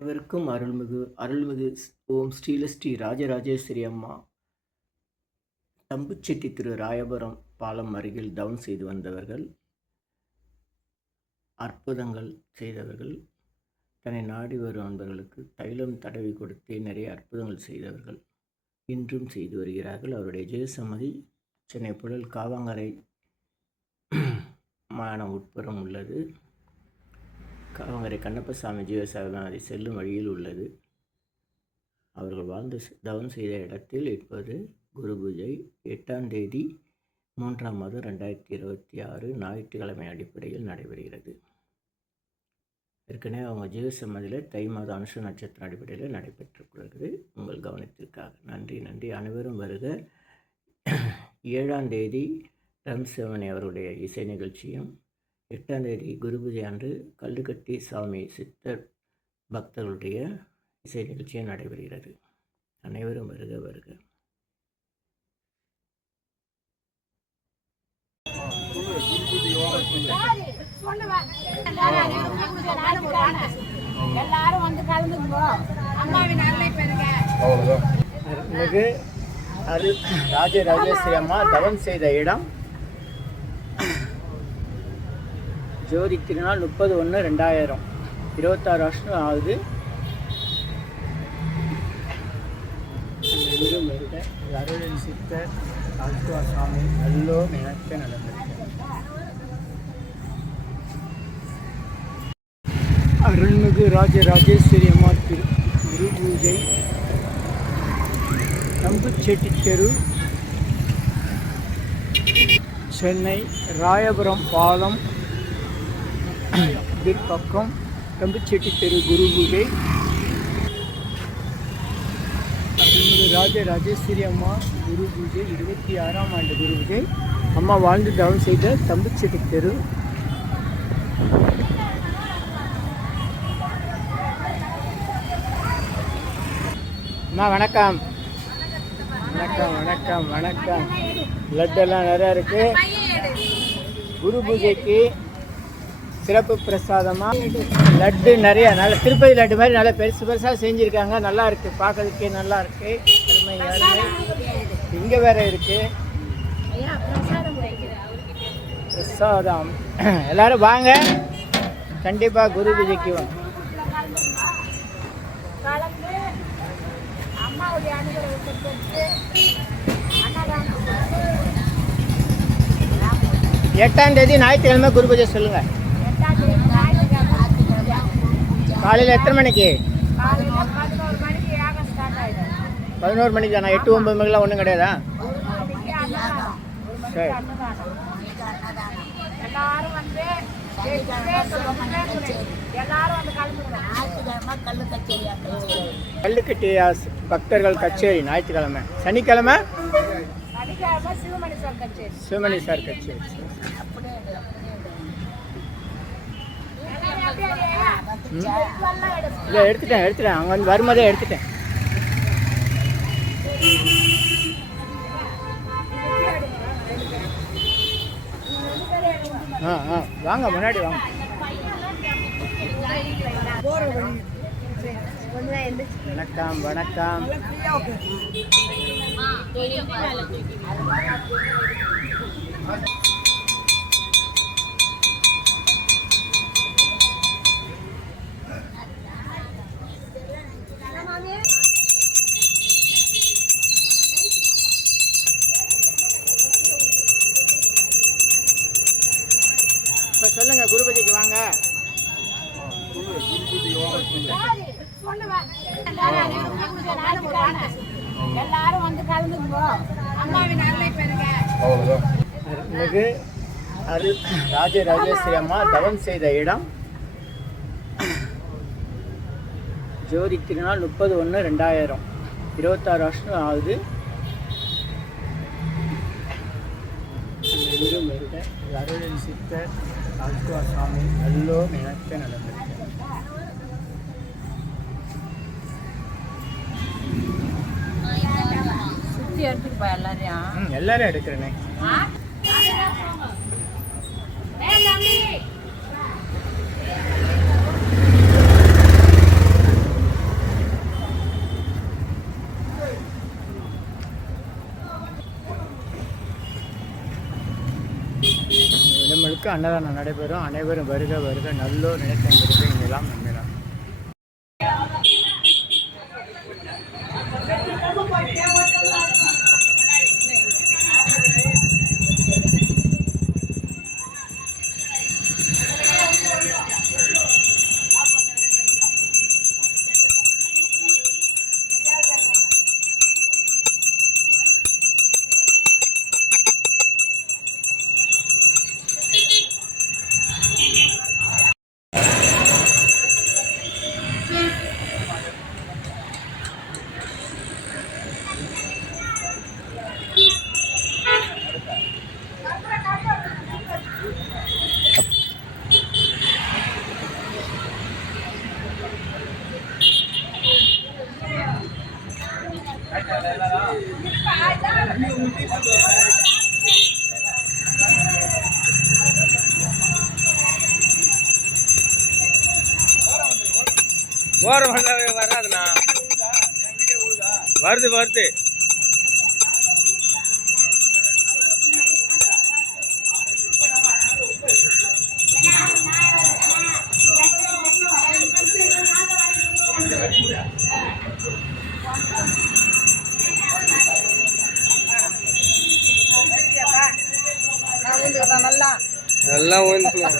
இவருக்கும் அருள்மிகு ஓம் ஸ்ரீலஸ்ரீ ராஜராஜேஸ்வரி அம்மா தம்புச்செட்டி திரு ராயபுரம் பாலம் அருகில் தவம் செய்து வந்தவர்கள், அற்புதங்கள் செய்தவர்கள், தன்னை நாடி வரும் அன்பர்களுக்கு தைலம் தடவி கொடுத்தே நிறைய அற்புதங்கள் செய்தவர்கள் இன்றும் செய்து வருகிறார்கள். அவருடைய ஜெயசமாதி சென்னை புழல் காவாங்கரை மாகாணம் உட்புறம் உள்ளது. காவாங்கரை கண்ணப்பசாமி ஜீவசமாதி செல்லும் வழியில் உள்ளது. அவர்கள் வாழ்ந்து தவம் செய்த இடத்தில் இப்போது குரு பூஜை 8ஆம் தேதி 3ஆம் மாதம் 2026 ஞாயிற்றுக்கிழமை அடிப்படையில் நடைபெறுகிறது. ஏற்கனவே அவங்க ஜீவசமாதியில் தை மாதம் அனுஷ நட்சத்திர அடிப்படையில் நடைபெற்றுள்ளது. உங்கள் கவனத்திற்காக நன்றி. அனைவரும் வருக. 7ஆம் தேதி ரம்சேவனை அவருடைய இசை நிகழ்ச்சியும், 8ஆம் தேதி குரு பூஜை அன்று கல்லுக்கட்டி சாமி சித்தர் பக்தர்களுடைய இசை நிகழ்ச்சியும் நடைபெறுகிறது. அனைவரும் வருக. எல்லாரும் வந்து கலந்துக்குவோம். அம்மாவின் அருளை பெறுக. மிகு ராஜராஜேஸ்வரி அம்மா தவம் செய்த இடம் ஜோதி திருநாள் 30/1/2000 26 வருஷம் ஆகுது. அருளின் சித்தர் அல்துவா சாமி எல்லோரும் எனக்கு நடந்திருக்கு. அருள்மிகு ராஜராஜேஸ்வரி அம்மா குரு பூஜை தம்புச்செட்டி தெரு, சென்னை ராயபுரம் பாலம் பக்கம் தம்புச்செட்டி தெரு குரு பூஜை. அருள்மிகு ராஜராஜேஸ்வரி அம்மா குரு பூஜை 26ஆம் ஆண்டு குரு பூஜை. அம்மா வாழ்ந்து தவம் செய்த தம்புச்செட்டி தெரு. அம்மா வணக்கம். லட்டெல்லாம் நிறையா இருக்குது. குரு பூஜைக்கு சிறப்பு பிரசாதமாக லட்டு நிறையா, நல்ல திருப்பதி லட்டு மாதிரி நல்லா பெருசாக செஞ்சுருக்காங்க. நல்லா இருக்குது, பார்க்கறதுக்கே நல்லா இருக்குது. அருமை. இங்கே வேறு இருக்குது பிரசாதம். எல்லோரும் வாங்க, கண்டிப்பாக குரு பூஜைக்கு வாங்க. 8ஆம் தேதி ஞாயிற்றுக்கிழமை குரு பூஜை சொல்லுங்கள். காலையில் எத்தனை மணிக்கு? 11 மணிக்கு தானா? 8-9 மணிக்கெலாம் ஒன்றும் கிடையாதா? சரி. கல்லுக்கட்டி பக்தர்கள் கச்சேரி ஞாயிற்றுக்கிழமை. சனிக்கிழமை சிவமணி சார் கச்சேரி. இல்லை எடுத்துட்டேன். அங்கே வந்து வரும்போதே எடுத்துட்டேன். வாங்க, முன்னாடி வாங்க. வணக்கம். இப்போ சொல்லுங்க, குரு பூஜைக்கு வாங்க. எல்லாரும் வந்து கலந்துக்குவோம். அம்மாவின் அருளை பெறுக. மிகு ராஜராஜேஸ்வரி அம்மா தவம் செய்த இடம் ஜோதி திருநாள் 30/1/2000 26 வருஷம் ஆகுது. அருளின் சித்தர் அல்துவா சாமி எல்லோரும் எனக்கு நடந்திருக்கு. எல்லாரும் எடுக்கிறேனே. அன்னதானம் நடைபெறும். அனைவரும் வருக வருக, நல்லோர் நினைத்த இங்கெல்லாம் நம்பலாம். ஓரம் வராதுண்ணா, வருது. நல்லா ஊந்துக்கலாம்.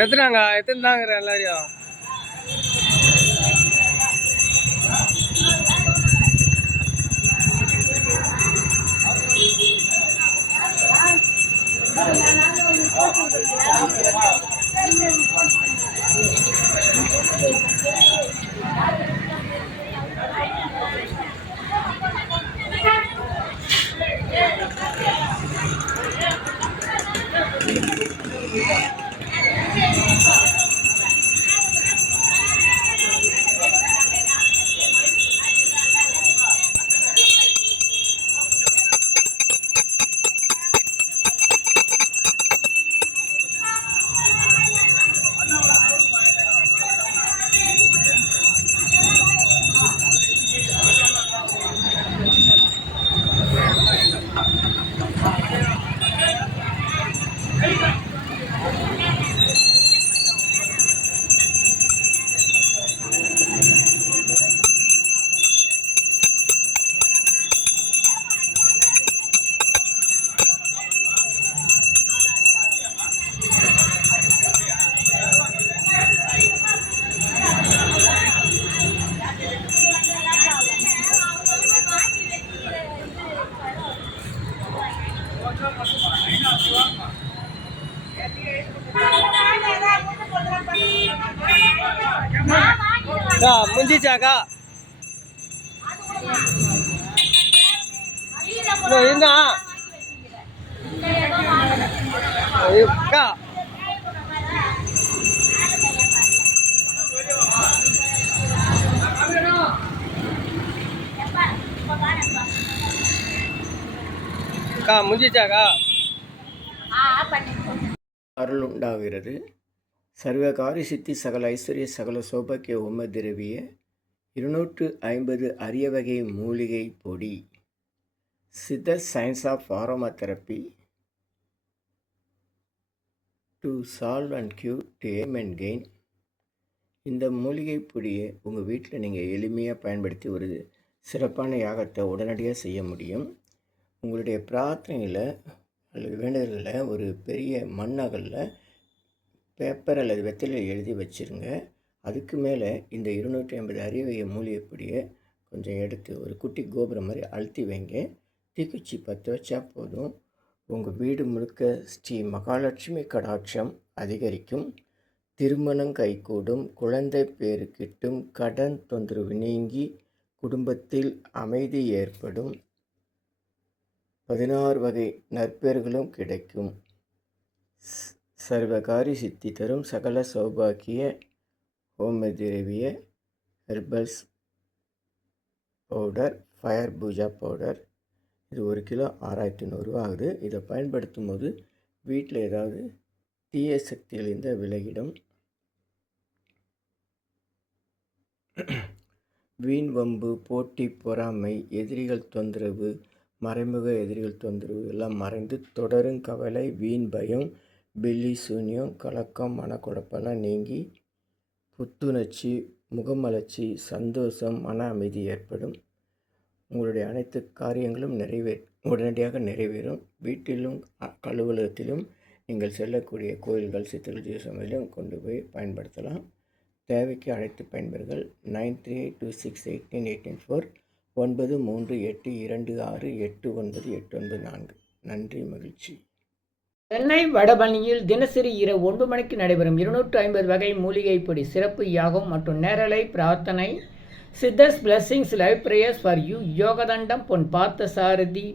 எத்தனை தாங்கிற எல்லாரையும் முடிஞ்சிச்சாக்கா? இருந்தா அக்கா முடிஞ்சிச்சாக்கா? அருள் உண்டாகிறது. சர்வகாரி சித்தி சகல ஐஸ்வர்ய சகல சௌபாக்கிய உமதிரவிய 250 அரிய வகை மூலிகை பொடி. Siddha science of aromatherapy to solve and cure to aim and gain. இந்த மூலிகை பொடியை உங்கள் வீட்டில் நீங்கள் எளிமையாக பயன்படுத்தி ஒரு சிறப்பான யாகத்தை உடனடியாக செய்ய முடியும். உங்களுடைய பிரார்த்தனையில் அல்லது வேண்டுதலில் ஒரு பெரிய மண்ணகலில் பேப்பர் அல்லது வெற்றிலை எழுதி வச்சுருங்க. அதுக்கு மேலே இந்த 250 அரிய வகை மூலிகை பொடியை கொஞ்சம் எடுத்து ஒரு குட்டி கோபுரம் மாதிரி அழுத்தி வைங்க. தீக்குச்சி பற்ற வச்சா போதும். உங்கள் வீடு முழுக்க ஸ்ரீ மகாலட்சுமி கடாட்சம் அதிகரிக்கும். திருமணம் கைகூடும். குழந்தை பேறு கிட்டும். கடன் தொந்தரவு நீங்கி குடும்பத்தில் அமைதி ஏற்படும். 16 வகை நற்பெயர்களும் கிடைக்கும். சர்வகாரி சித்தி தரும் சகல சௌபாக்கிய ஹோம திரவிய herbals powder, fire puja powder. இது 1 கிலோ 6100 ஆகுது. இதை பயன்படுத்தும் போது வீட்டில் ஏதாவது தீய சக்திகளிலிருந்து விலகிடும். வீண் வம்பு, போட்டி, பொறாமை, எதிரிகள் தொந்தரவு, மறைமுக எதிரிகள் தொந்தரவு எல்லாம் மறைந்து தொடரும் கவலை, வீண் பயம், பில்லி சூன்யம், கலக்கம், மனக்குழப்பெல்லாம் நீங்கி புத்துணர்ச்சி, முகமலர்ச்சி, சந்தோஷம், மன அமைதி ஏற்படும். உங்களுடைய அனைத்து காரியங்களும் உடனடியாக நிறைவேறும். வீட்டிலும் அலுவலகத்திலும் நீங்கள் செல்லக்கூடிய கோயில்கள், சித்தர்கள், ஜீவசமாதியிலும் கொண்டு போய் பயன்படுத்தலாம். தேவைக்கு அழைத்து பயன்பெறுங்கள். 9382689884 9382268994. நன்றி, மகிழ்ச்சி. சென்னை வடபழனியில் தினசரி இரவு 9 மணிக்கு நடைபெறும் 250 வகை மூலிகை பொடி சிறப்பு யாகம் மற்றும் நேரலை பிரார்த்தனை. Siddhars blessings live prayers for you. Yogathandam Pon Parthasarathy